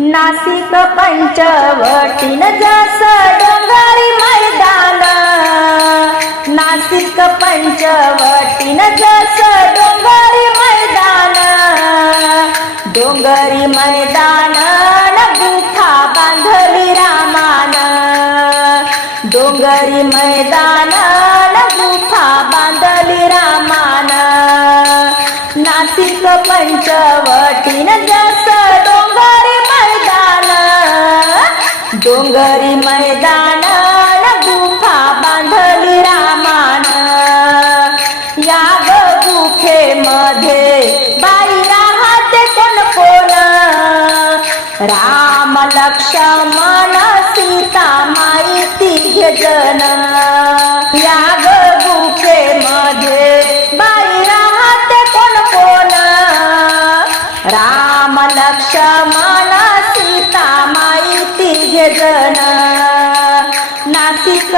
नाशिक पंचवटीन जस डोंगरी मैदान. नाशिक पंचवटीन जस डोंगरी मैदान. डोंगरी मैदान न गुफा बांधली रामान. डोंगरी मैदान न गुफा बांधली रामान. नाशिक पंचवटीन जस डोंगरी डोंगरी मैदान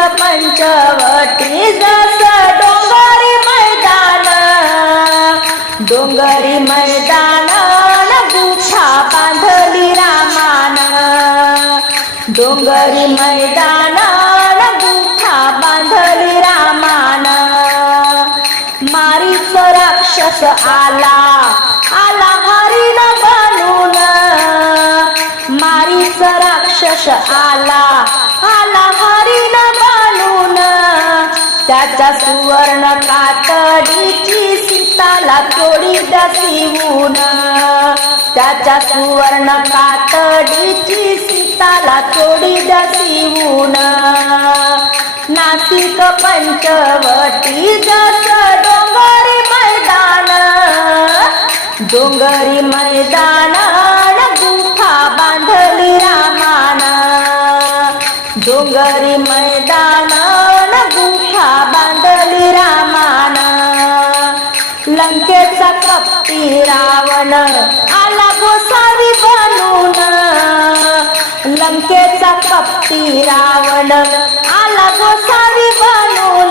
पंचवटी जस डोंगरी मैदान डोंगरी मैदान गुच्छा बांधली रामान. डोंगरी मैदान बांधली रामान. मारीच राक्षस आला आला हरिण बनून. मारीच राक्षस आला आला हरिण बनून त्याच्या सुवर्ण कातडीची सीताला थोडी दसिवून त्याच्या सुवर्ण कातडीची सीताला थोडी दसिवून नाशिक पंचवटी जस डोंगरी मैदान डोंगरी मैदान गुफा बांधली रामान. डोंगरी मैदान लंकेचा रावण आला गोसावी बनून. लंकेचा कप्पी रावण आला गोसावी बनून.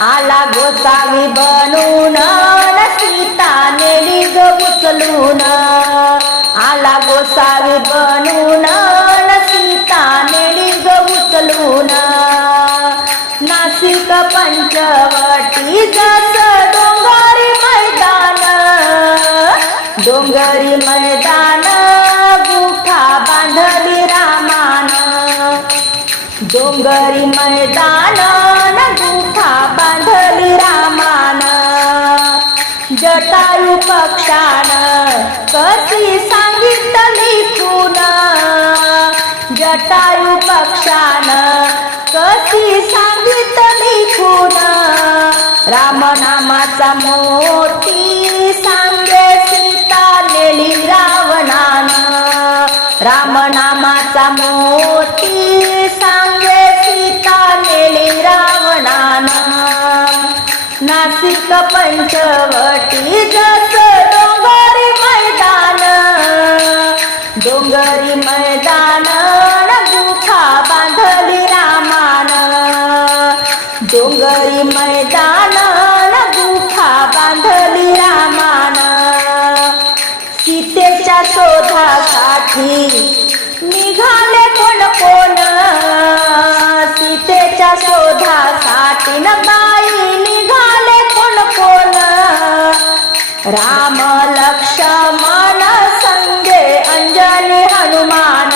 आला गोसावी बनून सीता नेली ग उचलून. आला गोसावी बनून सीता नेली ग उचलून. नाशिक पंचवटी डोंगरी मैदान गुफा बांधली रामान. डोंगरी मैदान गुफा बांधली रामान. जटायू पक्षान कशी सांगितली खून जटायू पक्षान कशी सांगितली खून रामनामाचा मोठी सांगे सीता नेली रावणान रामनामाचा मोठी सांगे सीता नेली रावणान. नाशिक पंचवटी जस साठी निघाले कोण कोण? सीतेच्या शोधासाठी न बाई. निघाले कोण कोण? राम लक्ष्मण संगे अंजनी हनुमान.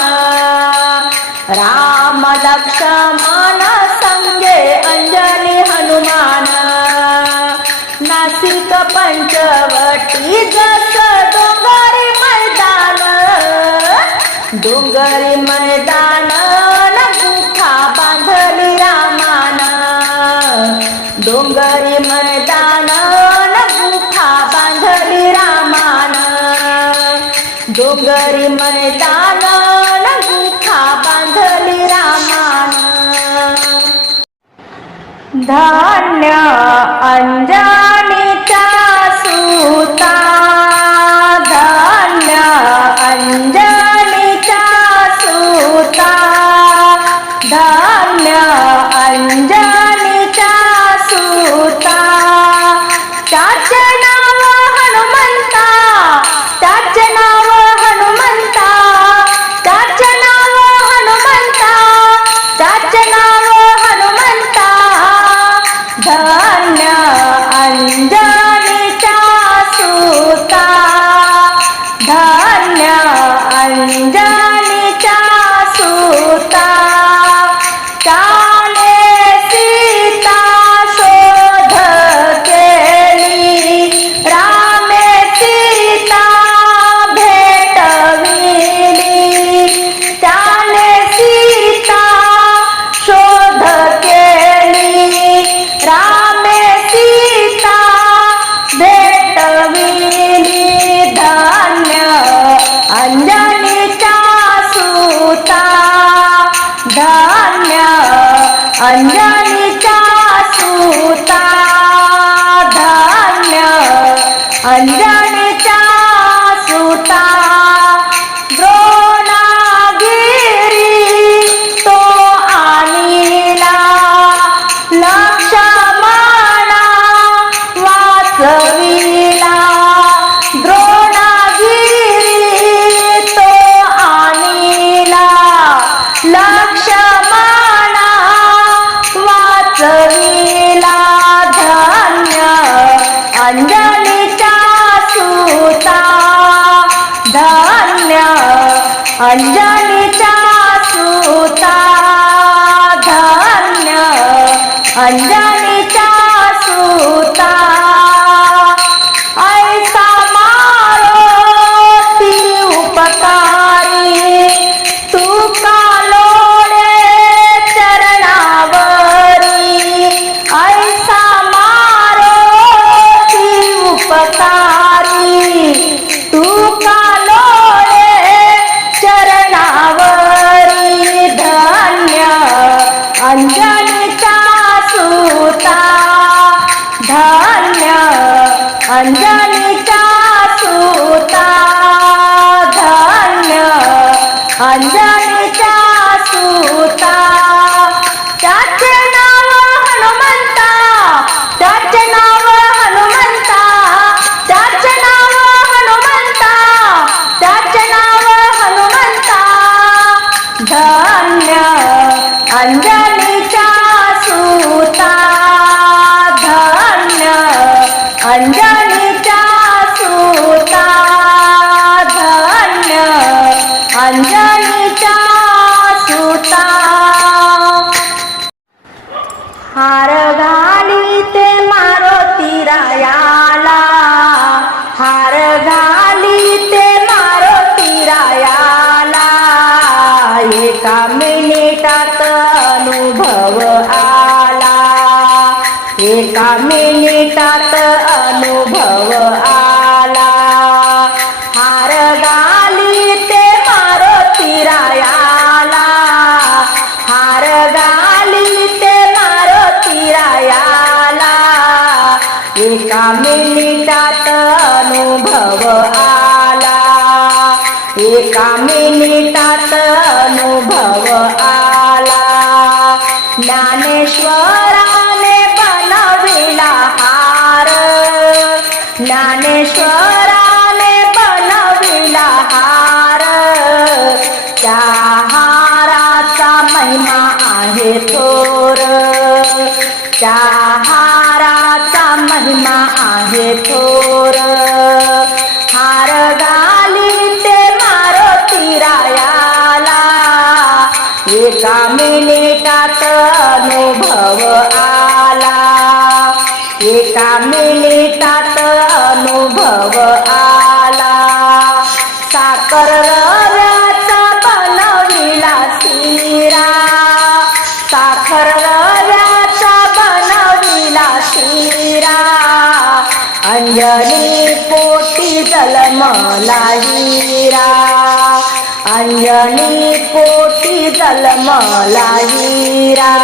राम लक्ष्मण संगे अंजनी हनुमान. नासिक पंचवटी जस डोंगरी मैदान. डोंगरी मैदान न गुफा बांधली रामान. डोंगरी मैदान न गुफा बांधली रामान. डोंगरी मैदान न गुफा बांधली रामान. धान्य अंजानीचा सुता धान्य अंजनीचा अन्याय अन्याय या मिलिटात अनुभव आला. साखर रव्याचा बनविला शिरा. साखर रव्याचा बनविला शिरा. अंजनी पोटी जलमला हिरा. अंजनी पोटी जलमला हिरा.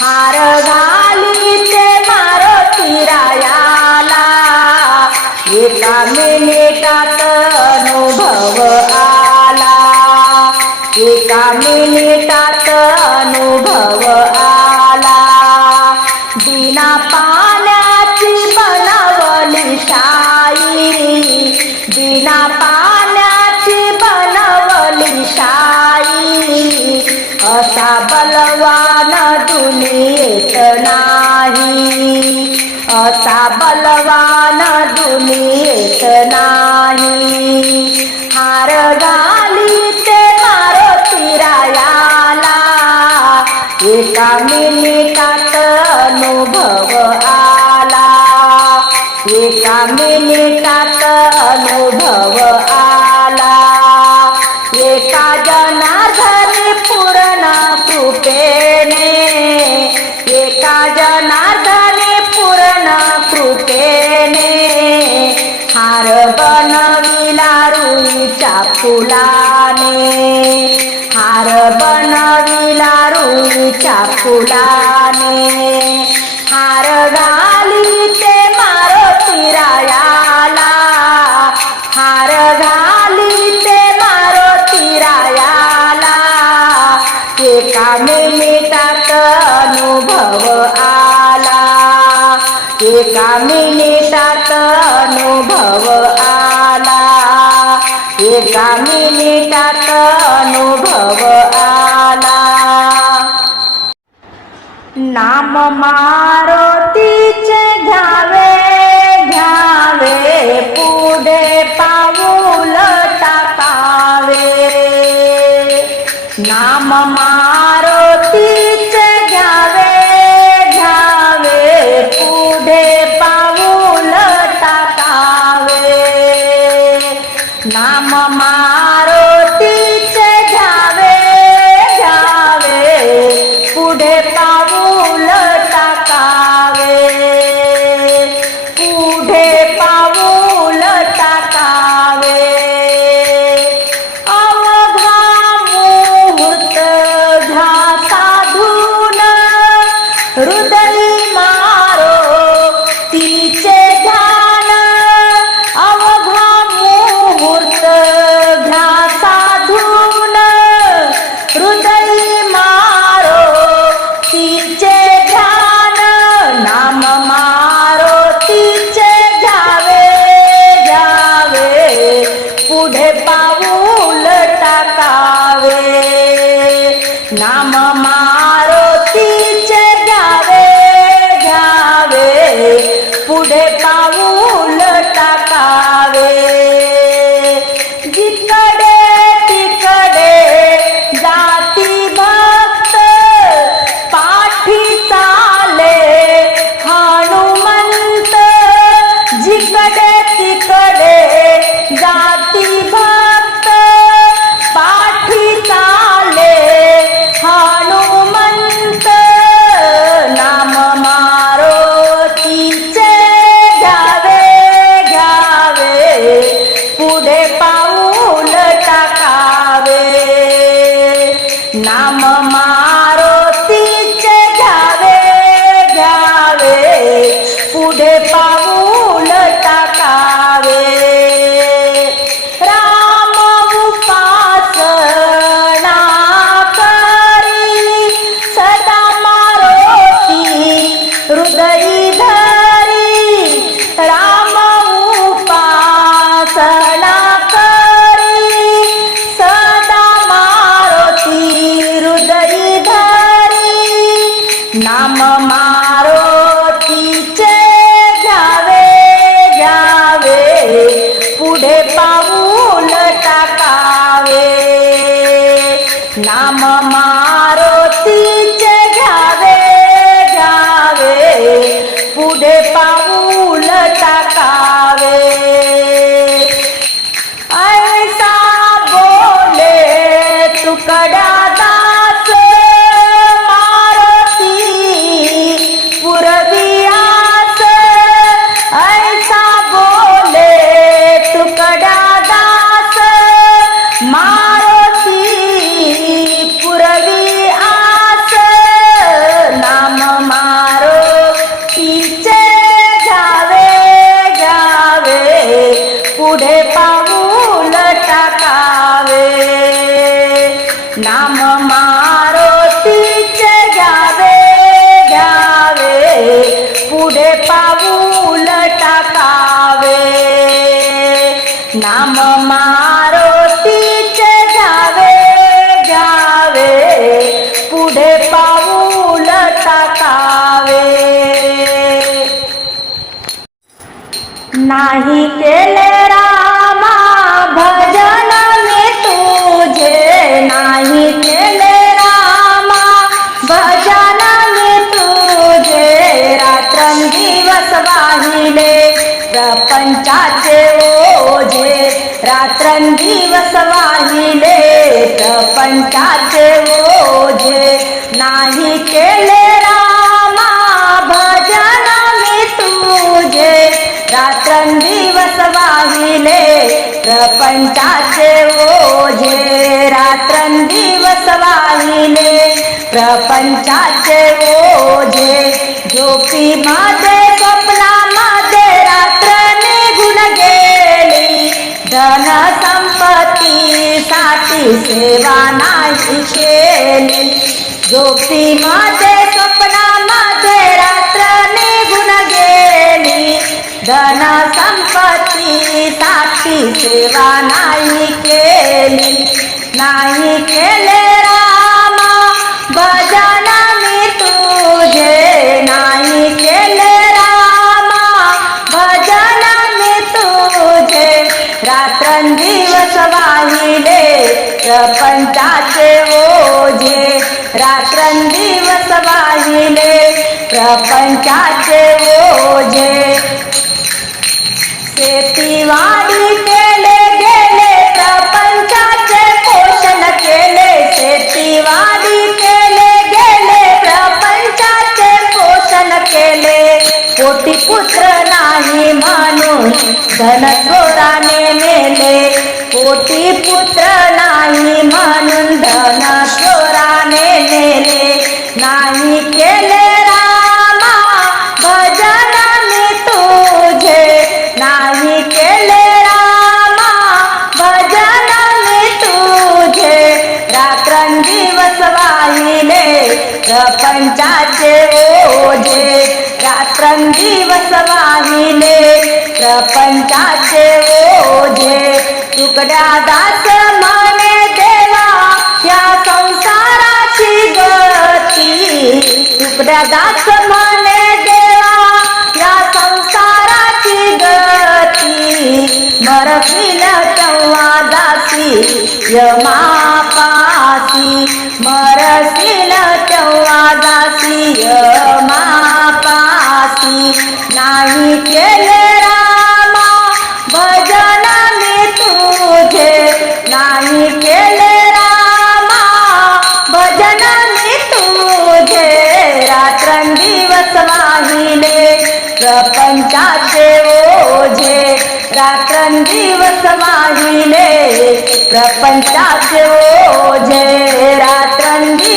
हार घा एका मिनिटात अनुभव आला. एका मिनिटात अनुभव आला. बिना पाण्याची बनवली शाई. बिना पाण्याची बनवली शाई. असा बलवान दुनियेत नाही. असा बलवान दुनियेत नाही. हार घाली ते मारुती तिरायाला एका मिनिटात अनुभव फुलाने हार बनविला रुईच्या फुलाने हार गा ま पुढे पाऊल टाकावे. नाम मा আমার दे पाऊल टाका. समारोतीचे जावे जावे पुढे पाऊल टाकावे. नाही केले रामा भजन मी तुझे नाही केले रामा भजन मी तुझे. रात्र दिवस वाहिले प्रपंचाचे ओझे. रात्रंदिवस वाहिले प्रपंचाचे ओझे. नाही केले रामा भजन मी तुझे. रात्रंदिवस वाहिले प्रपंचाचे ओझे. रात्रंदिवस वाहिले प्रपंचाचे ओझे. झोपी माझे स्वप्ना धन संपत्तीसाठी सेवा नाही केली. झोपीमध्ये स्वप्नामध्ये रात्र निघून गेली. धन संपत्तीसाठी सेवा नाही केली. नाही केले रा रात्रंदिवस वाहिले प्रपंचाचे ओझे. रात्रंदिवस वाहिले प्रपंचाचे ओझे. शेतीवाडी केले गेले प्रपंचाचे पोषण केले. शेतीवाडी केले गेले प्रपंचाचे पोषण केले. कोटी पुत्र नाही म्हणून धन चोराने नेले. कोटी पुत्र नाही म्हणून धन चोराने नेले. नाही केले रामा भजन मी तुझे. नाही केले रामा भजन मी तुझे. रात्रंदिवस वाहिले प्रपंचाचे ओझे. रात्रंदिवस पाहिले प्रपंचाचे ओझे. तुकड्या दास माने देवा या संसाराची गती. तुकड्या दास माने देवा या संसाराची गती. मरतील तेव्हा दासी यमापासी. मरतील तेव्हा दासी यमापासी. नाही केले रामा भजन मी तुझे. नाही केले रामा भजन मी तुझे. रात्रंदिवस वाहिले प्रपंचाचे ओझे. रात्रंदिवस वाहिले प्रपंचाचे ओझे. रात्रंदिवस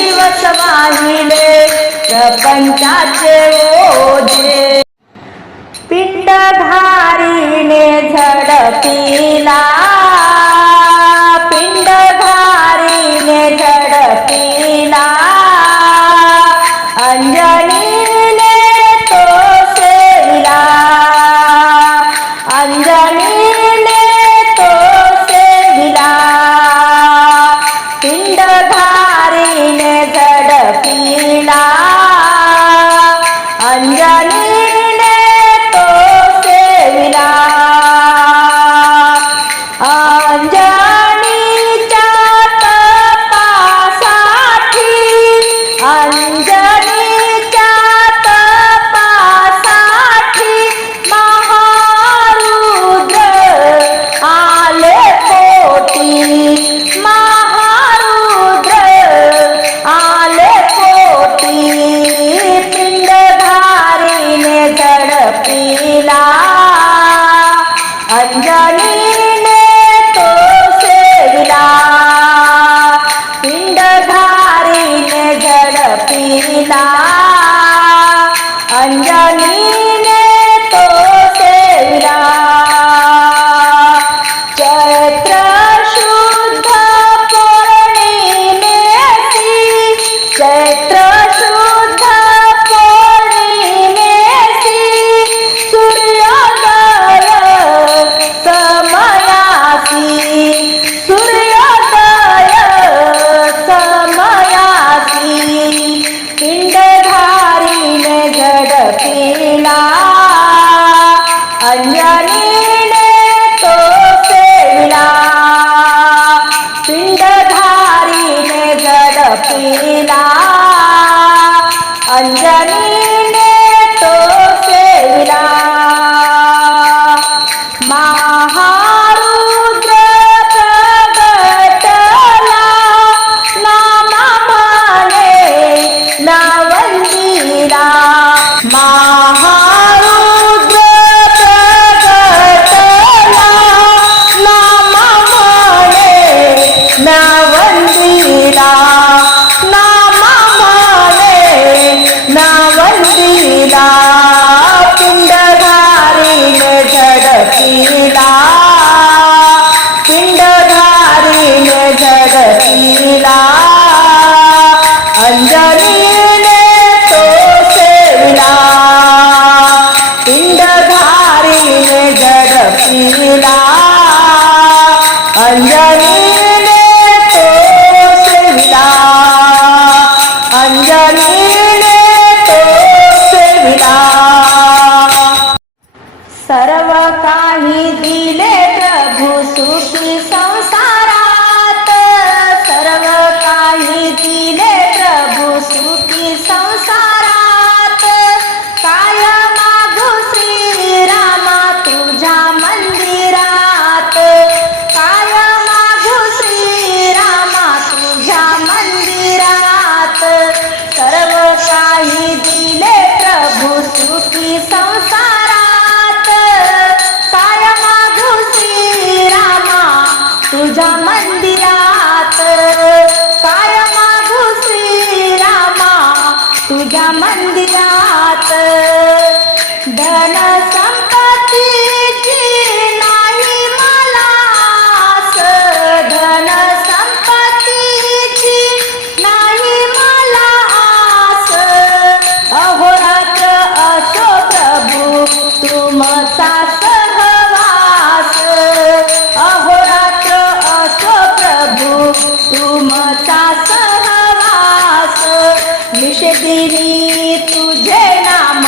दिनी तुझे नाम.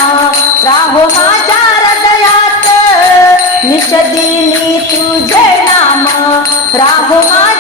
राहो माझ्या हृदयात. निश दिली तुझे नाम. राहो माझ्या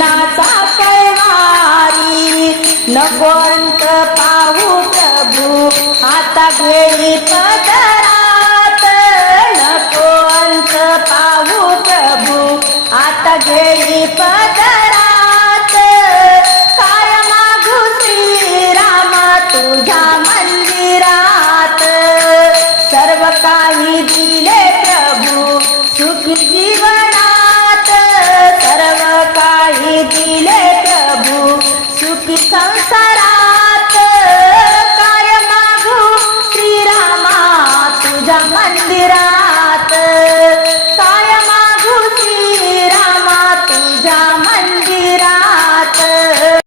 कृष्णाचा पळवारी नकोंत पाहू प्रभू आता घेई पद संसारात काय मागू? श्रीरामा तुझ्या मंदिरात